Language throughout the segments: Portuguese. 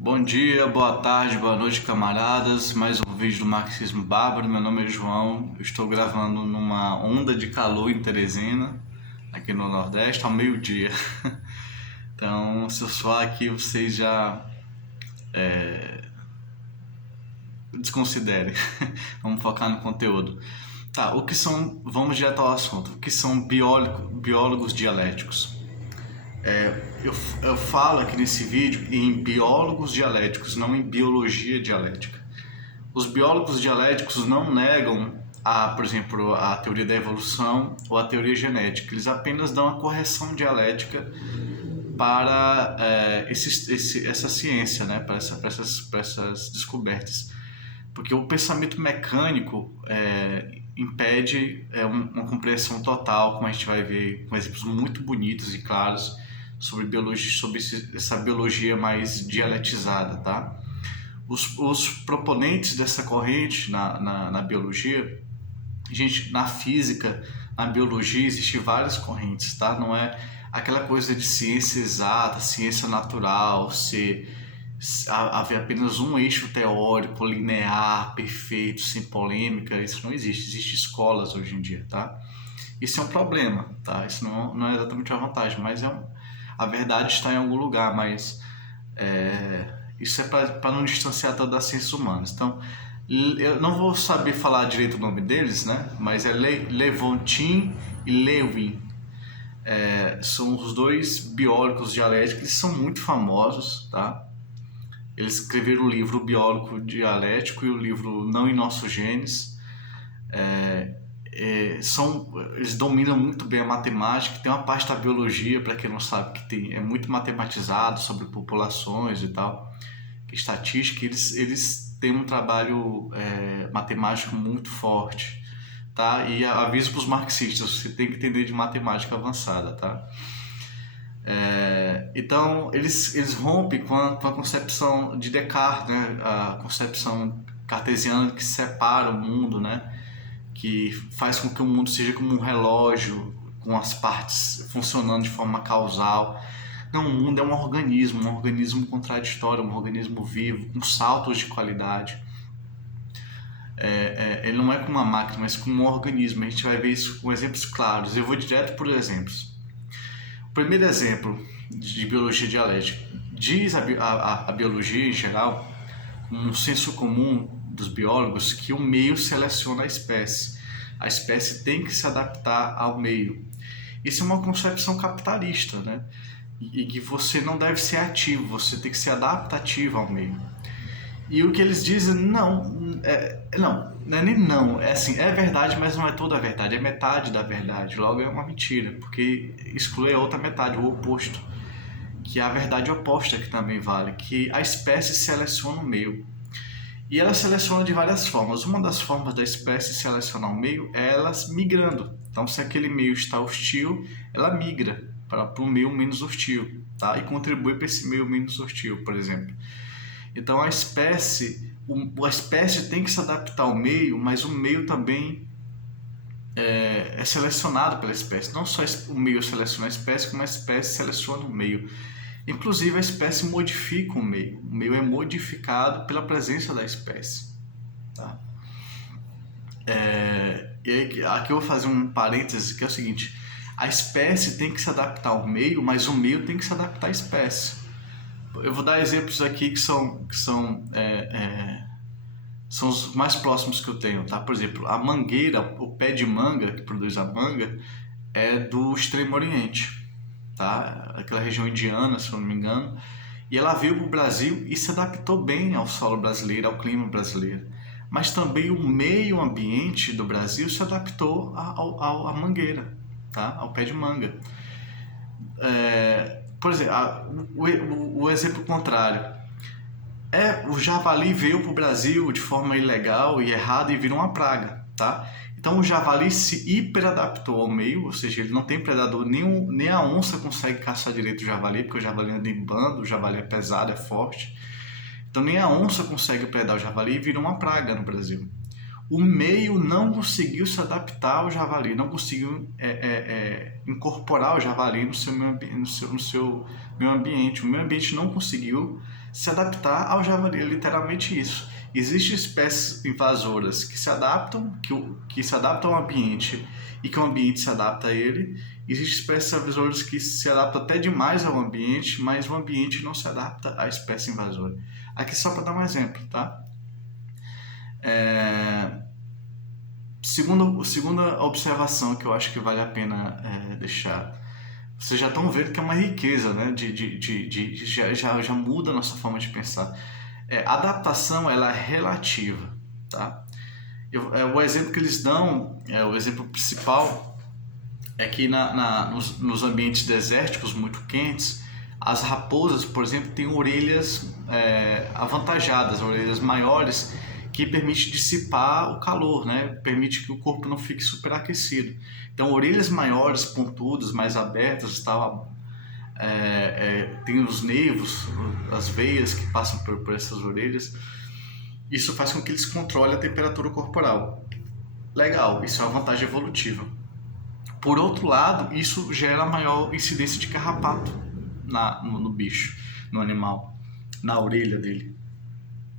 Bom dia, boa tarde, boa noite, camaradas. Mais um vídeo do Marxismo Bárbaro. Meu nome é João. Eu estou gravando numa onda de calor em Teresina, aqui no Nordeste, ao meio-dia. Então, se eu suar aqui, vocês já desconsiderem. Vamos focar no conteúdo. Tá, o que são? Vamos direto ao assunto. O que são biólogos dialéticos? Eu falo aqui nesse vídeo em biólogos dialéticos, não em biologia dialética. Os biólogos dialéticos não negam, por exemplo, a teoria da evolução ou a teoria genética. Eles apenas dão a correção dialética para essa ciência, né? para essas descobertas. Porque o pensamento mecânico impede uma compreensão total, como a gente vai ver com exemplos muito bonitos e claros sobre biologia, sobre essa biologia mais dialetizada, tá? Os proponentes dessa corrente na biologia, gente, na física, na biologia, existem várias correntes, tá? Não é aquela coisa de ciência exata, ciência natural, haver apenas um eixo teórico, linear, perfeito, sem polêmica. Isso não existe. Existem escolas hoje em dia, tá? Isso é um problema, tá? Isso não é exatamente uma vantagem, mas a verdade está em algum lugar, mas isso é para não distanciar toda a ciência humana. Então, eu não vou saber falar direito o nome deles, né? Mas é Lewontin e Lewin. São os dois biólogos dialéticos, eles são muito famosos, tá? Eles escreveram o livro Biólogo Dialético e o livro Não em Nossos Genes. Eles dominam muito bem a matemática. Tem uma parte da biologia, para quem não sabe, que é muito matematizado sobre populações e tal, estatística. Eles têm um trabalho matemático muito forte, tá? E aviso para os marxistas, você tem que entender de matemática avançada, tá? Então eles rompem com a concepção de Descartes, né? A concepção cartesiana que separa o mundo, né? Que faz com que o mundo seja como um relógio, com as partes funcionando de forma causal. Não, o mundo é um organismo contraditório, um organismo vivo, com saltos de qualidade. Ele não é como uma máquina, mas como um organismo. A gente vai ver isso com exemplos claros. Eu vou direto por exemplos. O primeiro exemplo de biologia dialética. Diz a biologia em geral, um senso comum dos biólogos, que o meio seleciona a espécie. A espécie tem que se adaptar ao meio. Isso é uma concepção capitalista, né? E que você não deve ser ativo, você tem que ser adaptativo ao meio. E o que eles dizem, não é nem não, é assim, é verdade, mas não é toda a verdade, é metade da verdade, logo é uma mentira, porque exclui a outra metade, o oposto, que é a verdade oposta que também vale, que a espécie seleciona o meio. E ela seleciona de várias formas. Uma das formas da espécie selecionar o meio é ela migrando. Então, se aquele meio está hostil, ela migra para um meio menos hostil, tá? E contribui para esse meio menos hostil, por exemplo. Então, a espécie tem que se adaptar ao meio, mas o meio também é selecionado pela espécie. Não só o meio seleciona a espécie, como a espécie seleciona o meio. Inclusive, a espécie modifica o meio. O meio é modificado pela presença da espécie. Tá? E aí, aqui eu vou fazer um parêntese, que é o seguinte. A espécie tem que se adaptar ao meio, mas o meio tem que se adaptar à espécie. Eu vou dar exemplos aqui que são os mais próximos que eu tenho. Tá? Por exemplo, a mangueira, o pé de manga, que produz a manga, é do Extremo Oriente. Tá? Aquela região indiana, se eu não me engano, e ela veio para o Brasil e se adaptou bem ao solo brasileiro, ao clima brasileiro. Mas também o meio ambiente do Brasil se adaptou à mangueira, tá? Ao pé de manga. Por exemplo, o exemplo contrário. O javali veio para o Brasil de forma ilegal e errada e virou uma praga, tá? Então o javali se hiperadaptou ao meio, ou seja, ele não tem predador, nem a onça consegue caçar direito o javali, porque o javali anda em bando, o javali é pesado, é forte. Então nem a onça consegue predar o javali e virou uma praga no Brasil. O meio não conseguiu se adaptar ao javali, não conseguiu incorporar o javali no seu meio ambiente. O meio ambiente não conseguiu se adaptar ao javali, é literalmente isso. Existem espécies invasoras que se adaptam, que se adaptam ao ambiente e que o ambiente se adapta a ele. Existem espécies invasoras que se adaptam até demais ao ambiente, mas o ambiente não se adapta à espécie invasora. Aqui só para dar um exemplo, tá? Segunda observação que eu acho que vale a pena deixar. Vocês já estão vendo que é uma riqueza, né? Já muda a nossa forma de pensar. A adaptação, ela é relativa, tá? O exemplo que eles dão, o exemplo principal, é que nos ambientes desérticos muito quentes, as raposas, por exemplo, têm orelhas avantajadas, orelhas maiores, que permite dissipar o calor, né? Permite que o corpo não fique superaquecido. Então, orelhas maiores, pontudas, mais abertas, tem os nervos, as veias que passam por essas orelhas. Isso faz com que eles controlem a temperatura corporal. Legal, isso é uma vantagem evolutiva. Por outro lado, isso gera maior incidência de carrapato no bicho, no animal, na orelha dele.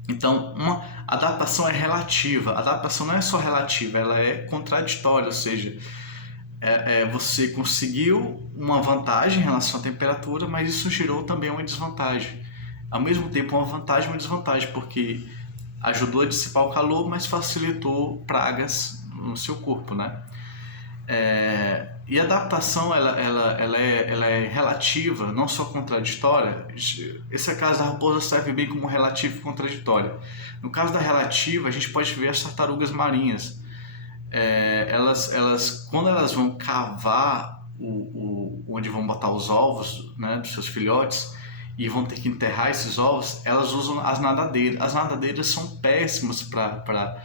Então, uma adaptação é relativa. A adaptação não é só relativa, ela é contraditória, ou seja, você conseguiu uma vantagem em relação à temperatura, mas isso gerou também uma desvantagem. Ao mesmo tempo, uma vantagem e uma desvantagem, porque ajudou a dissipar o calor, mas facilitou pragas no seu corpo, né? E a adaptação ela é relativa, não só contraditória. Esse caso da raposa serve bem como relativa e contraditória. No caso da relativa, a gente pode ver as tartarugas marinhas. Quando elas vão cavar onde vão botar os ovos, né, dos seus filhotes, e vão ter que enterrar esses ovos, elas usam as nadadeiras. As nadadeiras são péssimas para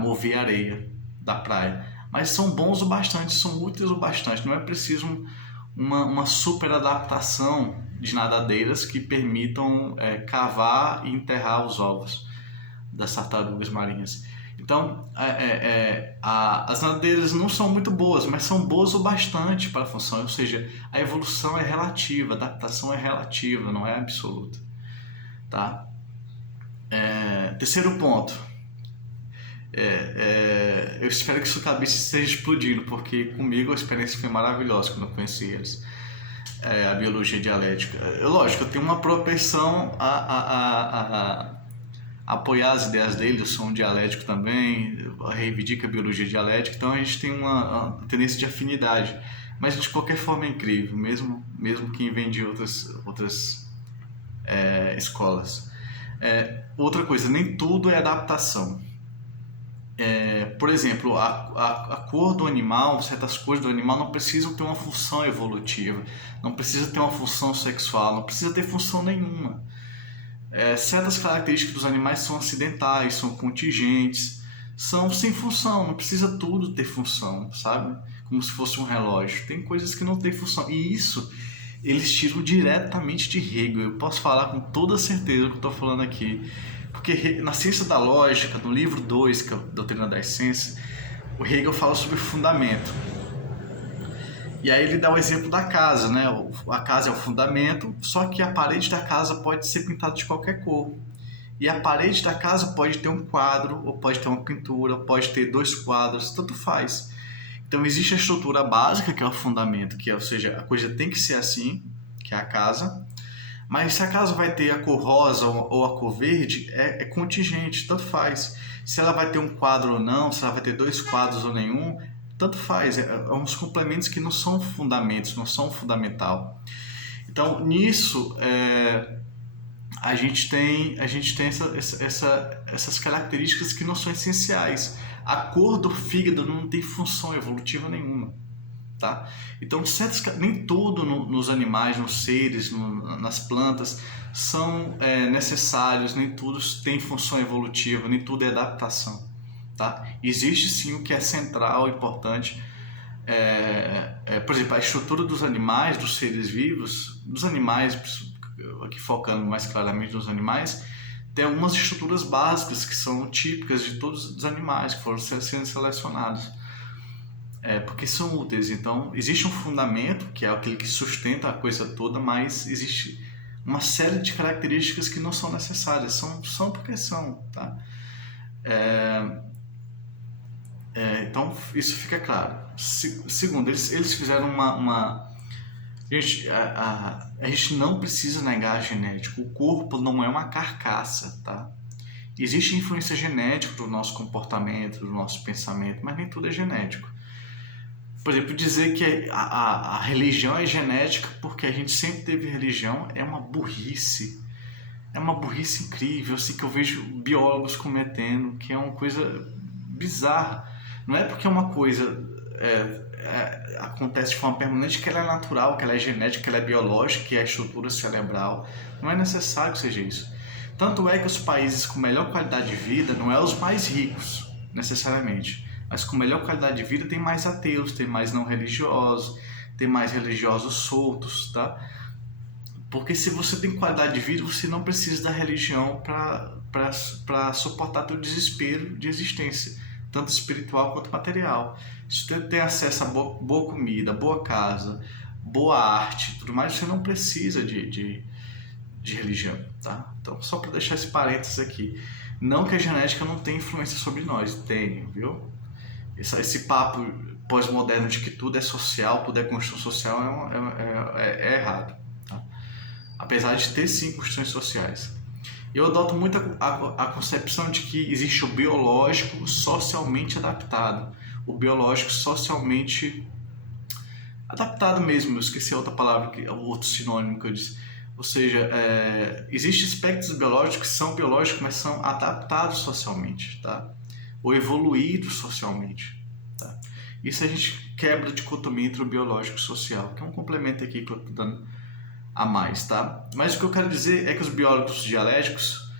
mover areia da praia, mas são bons o bastante, são úteis o bastante. Não é preciso uma super adaptação de nadadeiras que permitam cavar e enterrar os ovos das tartarugas marinhas. Então, as nadadeiras não são muito boas, mas são boas o bastante para a função. Ou seja, a evolução é relativa, a adaptação é relativa, não é absoluta, tá? Terceiro ponto. Eu espero que sua cabeça esteja explodindo, porque comigo a experiência foi maravilhosa quando eu conheci eles. A biologia dialética. Lógico, eu tenho uma propensão a apoiar as ideias dele. Eu sou um dialético também, reivindico a biologia dialética, então a gente tem uma tendência de afinidade. Mas de qualquer forma é incrível, mesmo quem vem de outras escolas. Outra coisa, nem tudo é adaptação. Por exemplo, a cor do animal, certas cores do animal não precisam ter uma função evolutiva, não precisa ter uma função sexual, não precisa ter função nenhuma. Certas características dos animais são acidentais, são contingentes, são sem função, não precisa tudo ter função, sabe? Como se fosse um relógio. Tem coisas que não têm função, e isso eles tiram diretamente de Hegel. Eu posso falar com toda certeza o que eu estou falando aqui, porque na Ciência da Lógica, no livro 2, que é a Doutrina da Essência, o Hegel fala sobre o fundamento. E aí ele dá o exemplo da casa, né? A casa é o fundamento, só que a parede da casa pode ser pintada de qualquer cor. E a parede da casa pode ter um quadro, ou pode ter uma pintura, ou pode ter 2 quadros, tanto faz. Então existe a estrutura básica, que é o fundamento, ou seja, a coisa tem que ser assim, que é a casa. Mas se a casa vai ter a cor rosa ou a cor verde, é contingente, tanto faz. Se ela vai ter um quadro ou não, se ela vai ter 2 quadros ou nenhum, tanto faz. Uns complementos que não são fundamentos, não são fundamental. Então, nisso, a gente tem essas características que não são essenciais. A cor do fígado não tem função evolutiva nenhuma. Tá? Então, nem tudo nos animais, nos seres, nas plantas são necessários, nem tudo tem função evolutiva, nem tudo é adaptação. Tá? Existe sim o que é central, importante. Por exemplo, a estrutura dos animais, dos seres vivos, dos animais, aqui focando mais claramente nos animais, tem algumas estruturas básicas que são típicas de todos os animais que foram sendo selecionados. porque são úteis. Então, existe um fundamento, que é aquele que sustenta a coisa toda, mas existe uma série de características que não são necessárias, são porque são, tá? Então, isso fica claro. Segundo, eles fizeram uma gente, a gente não precisa negar a genética. O corpo não é uma carcaça, tá? Existe influência genética do nosso comportamento, do nosso pensamento, mas nem tudo é genético. Por exemplo, dizer que a religião é genética porque a gente sempre teve religião é uma burrice. É uma burrice incrível, assim, que eu vejo biólogos cometendo, que é uma coisa bizarra. Não é porque uma coisa acontece de forma permanente que ela é natural, que ela é genética, que ela é biológica, que é a estrutura cerebral. Não é necessário que seja isso. Tanto é que os países com melhor qualidade de vida não é os mais ricos, necessariamente, mas com melhor qualidade de vida tem mais ateus, tem mais não religiosos, tem mais religiosos soltos, tá? Porque se você tem qualidade de vida, você não precisa da religião para suportar teu desespero de existência, tanto espiritual quanto material. Se você tem acesso a boa comida, boa casa, boa arte, tudo mais, você não precisa de religião, tá? Então, só para deixar esse parênteses aqui. Não que a genética não tenha influência sobre nós, tem, viu? Esse papo pós-moderno de que tudo é social, tudo é construção social é errado, tá? Apesar de ter sim questões sociais. Eu adoto muito a concepção de que existe o biológico socialmente adaptado. O biológico socialmente adaptado mesmo, eu esqueci a outra palavra, o outro sinônimo que eu disse. Ou seja, existem aspectos biológicos que são biológicos, mas são adaptados socialmente, tá? Ou evoluídos socialmente, tá? Isso a gente quebra a dicotomia entre o biológico e o social, que é um complemento aqui que eu estou dando a mais, tá? Mas o que eu quero dizer é que os biólogos dialéticos,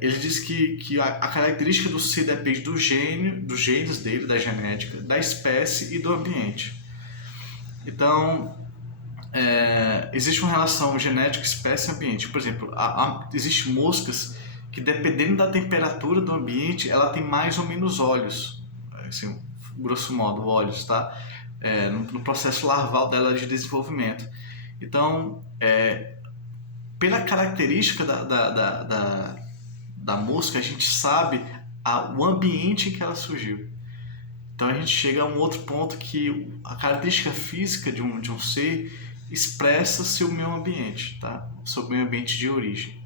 eles dizem que a característica do ser depende dos genes dele, da genética, da espécie e do ambiente. Então, existe uma relação genética, espécie e ambiente. Por exemplo, existem moscas que, dependendo da temperatura do ambiente, ela tem mais ou menos olhos, assim, grosso modo, olhos, tá? No processo larval dela de desenvolvimento. Então, pela característica da mosca, a gente sabe o ambiente em que ela surgiu. Então a gente chega a um outro ponto que a característica física de um ser expressa seu meio ambiente, tá? Seu meio ambiente de origem.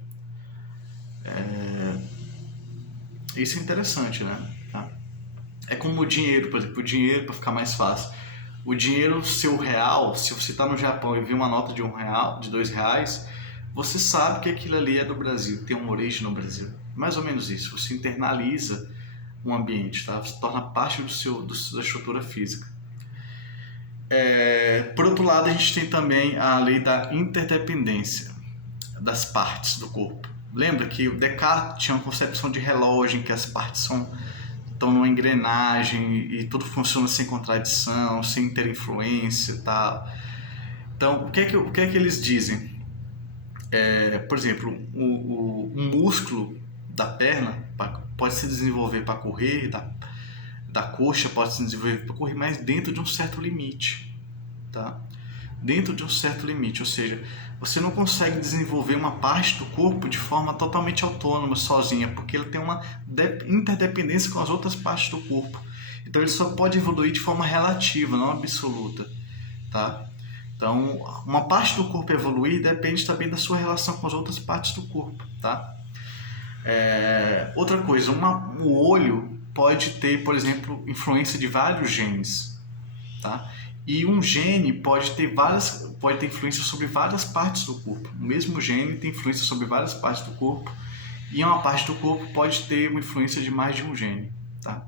Isso é interessante, né? Tá? É como o dinheiro, por exemplo, o dinheiro, para ficar mais fácil. O dinheiro, seu real, se você está no Japão e vê uma nota de R$1, de R$2, você sabe que aquilo ali é do Brasil, tem uma origem no Brasil. Mais ou menos isso. Você internaliza um ambiente, tá? Se torna parte da estrutura física. Por outro lado, a gente tem também a lei da interdependência das partes do corpo. Lembra que o Descartes tinha uma concepção de relógio em que as partes estão numa engrenagem e tudo funciona sem contradição, sem interinfluência e tal. Então, o que é que eles dizem? Por exemplo, um músculo da perna pode se desenvolver para correr, da coxa pode se desenvolver para correr, mas dentro de um certo limite, tá? Dentro de um certo limite, ou seja, você não consegue desenvolver uma parte do corpo de forma totalmente autônoma, sozinha, porque ele tem uma interdependência com as outras partes do corpo. Então ele só pode evoluir de forma relativa, não absoluta, tá? Então, uma parte do corpo evoluir depende também da sua relação com as outras partes do corpo, tá? Outra coisa, o olho pode ter, por exemplo, influência de vários genes, tá? E um gene pode ter influência sobre várias partes do corpo. O mesmo gene tem influência sobre várias partes do corpo e uma parte do corpo pode ter uma influência de mais de um gene, tá?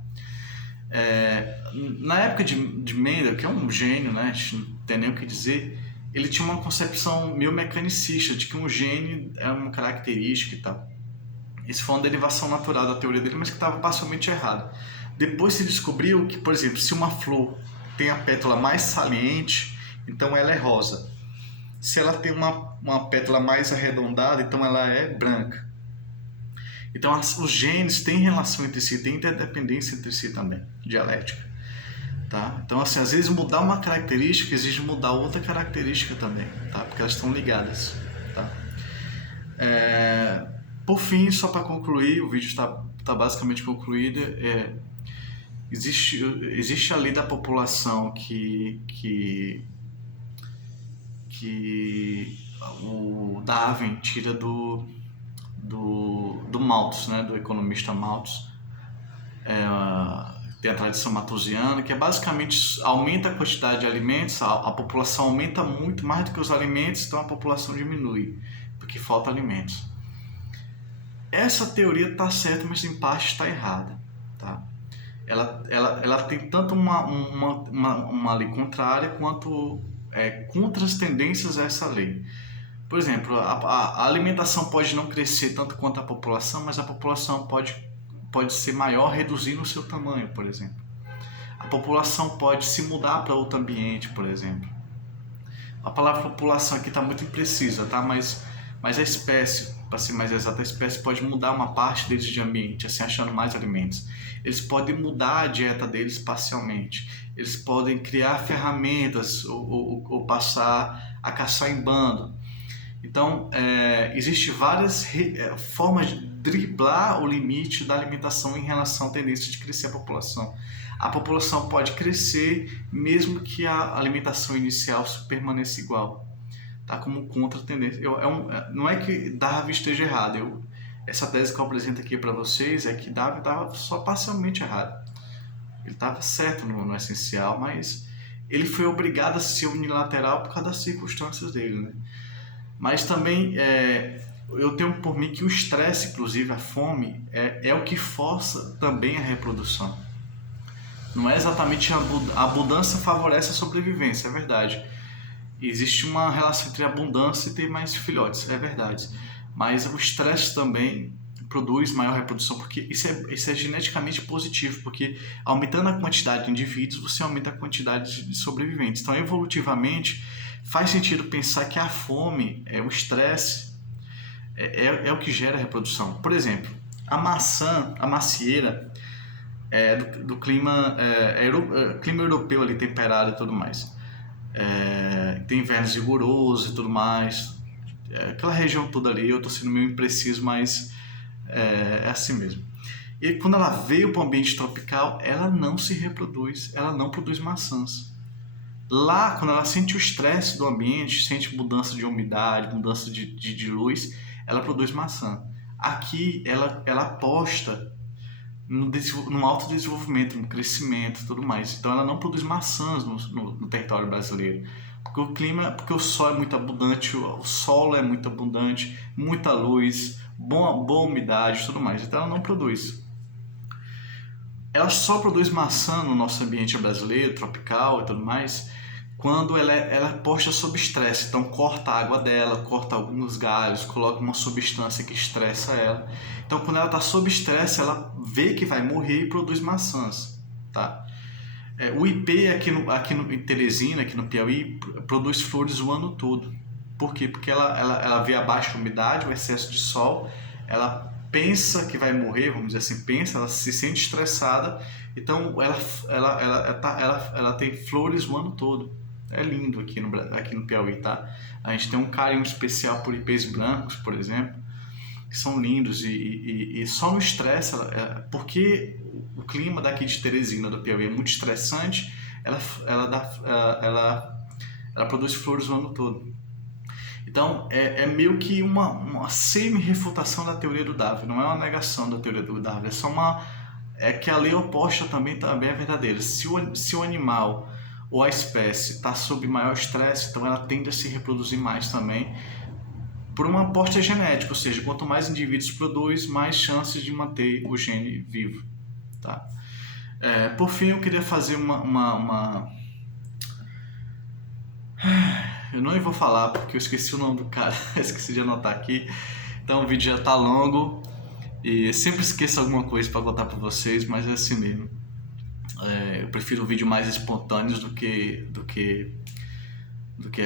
Na época de Mendel, que é um gênio, né? A gente não tem nem o que dizer, ele tinha uma concepção meio mecanicista de que um gene é uma característica e tal. Isso foi uma derivação natural da teoria dele, mas que estava parcialmente errado. Depois se descobriu que, por exemplo, se uma flor tem a pétala mais saliente, então ela é rosa. Se ela tem uma pétala mais arredondada, então ela é branca. Então os genes têm relação entre si, têm interdependência entre si também, dialética. tá? Então, assim, às vezes mudar uma característica exige mudar outra característica também, tá? Porque elas estão ligadas, tá? Por fim, só para concluir, o vídeo está basicamente concluído. Existe a lei da população que o Darwin tira do Malthus, né, do economista Malthus. Tem a tradição malthusiana, que é basicamente aumenta a quantidade de alimentos, a população aumenta muito mais do que os alimentos, então a população diminui, porque falta alimentos. Essa teoria está certa, mas em parte está errada, tá? Ela tem tanto uma lei contrária quanto contra as tendências a essa lei. Por exemplo, a alimentação pode não crescer tanto quanto a população, mas a população pode ser maior reduzindo o seu tamanho, por exemplo. A população pode se mudar para outro ambiente, por exemplo. A palavra população aqui está muito imprecisa, tá? Mas a espécie, para ser mais exata, a espécie pode mudar uma parte deles de ambiente, assim, achando mais alimentos. Eles podem mudar a dieta deles parcialmente. Eles podem criar ferramentas ou passar a caçar em bando. Então, existem várias formas de driblar o limite da alimentação em relação à tendência de crescer a população. A população pode crescer mesmo que a alimentação inicial permaneça igual, tá? Como contra-tendência. Não é que Darwin esteja errado. Essa tese que eu apresento aqui para vocês é que Darwin estava só parcialmente errado. Ele estava certo no essencial, mas ele foi obrigado a ser unilateral por causa das circunstâncias dele, né? Mas também eu tenho por mim que o estresse, inclusive a fome, é o que força também a reprodução. Não é exatamente a abundância favorece a sobrevivência, é verdade. Existe uma relação entre abundância e ter mais filhotes, é verdade. Mas o estresse também produz maior reprodução, porque isso é geneticamente positivo, porque aumentando a quantidade de indivíduos, você aumenta a quantidade de sobreviventes. Então, evolutivamente, faz sentido pensar que a fome, o estresse, é o que gera a reprodução. Por exemplo, a maçã, a macieira, do clima europeu ali, temperado e tudo mais. Tem invernos rigorosos e tudo mais. Aquela região toda ali, eu estou sendo meio impreciso, mas é assim mesmo. E quando ela veio para o ambiente tropical, ela não se reproduz, ela não produz maçãs. Lá, quando ela sente o estresse do ambiente, sente mudança de umidade, mudança de luz, ela produz maçã. Aqui, ela aposta no autodesenvolvimento, no crescimento e tudo mais. Então, ela não produz maçãs no território brasileiro. Porque o sol é muito abundante, o solo é muito abundante, muita luz, boa umidade e tudo mais. Então, ela não produz. Ela só produz maçã no nosso ambiente brasileiro, tropical e tudo mais, quando ela é posta sob estresse. Então corta a água dela, corta alguns galhos, coloca uma substância que estressa ela. Então quando ela está sob estresse, ela vê que vai morrer e produz maçãs, tá? O ipê aqui em Teresina, aqui no Piauí, produz flores o ano todo. Por quê? Porque ela vê a baixa umidade, o excesso de sol, ela pensa que vai morrer, vamos dizer assim, ela se sente estressada, então ela tem flores o ano todo. É lindo aqui no Piauí, tá? A gente tem um carinho especial por ipês brancos, por exemplo, que são lindos e só no estresse, porque o clima daqui de Teresina, do Piauí, é muito estressante, ela produz flores o ano todo. Então, é meio que uma semi-refutação da teoria do Darwin, não é uma negação da teoria do Darwin, é só que a lei oposta também é verdadeira. Se o animal ou a espécie está sob maior estresse, então ela tende a se reproduzir mais também, por uma aposta genética, ou seja, quanto mais indivíduos produz, mais chances de manter o gene vivo, tá? Por fim, eu queria fazer eu não vou falar porque eu esqueci o nome do cara, esqueci de anotar aqui, então o vídeo já está longo e eu sempre esqueço alguma coisa para contar para vocês, mas é assim mesmo. Eu prefiro vídeos mais espontâneos do que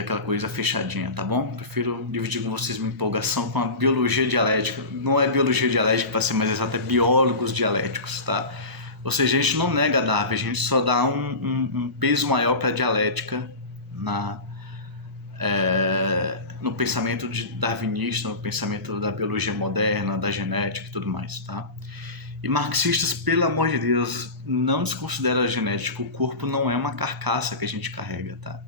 aquela coisa fechadinha, tá bom? Prefiro dividir com vocês uma empolgação com a biologia dialética. Não é biologia dialética, para ser mais exato, é biólogos dialéticos, tá? Ou seja, a gente não nega Darwin, a gente só dá um peso maior para a dialética no pensamento darwinista, no pensamento da biologia moderna, da genética e tudo mais, tá? E marxistas, pelo amor de Deus, não desconsideram a genética. O corpo não é uma carcaça que a gente carrega, tá?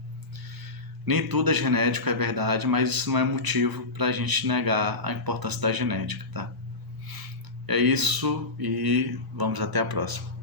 Nem tudo é genético, é verdade, mas isso não é motivo para a gente negar a importância da genética, tá? É isso e vamos até a próxima.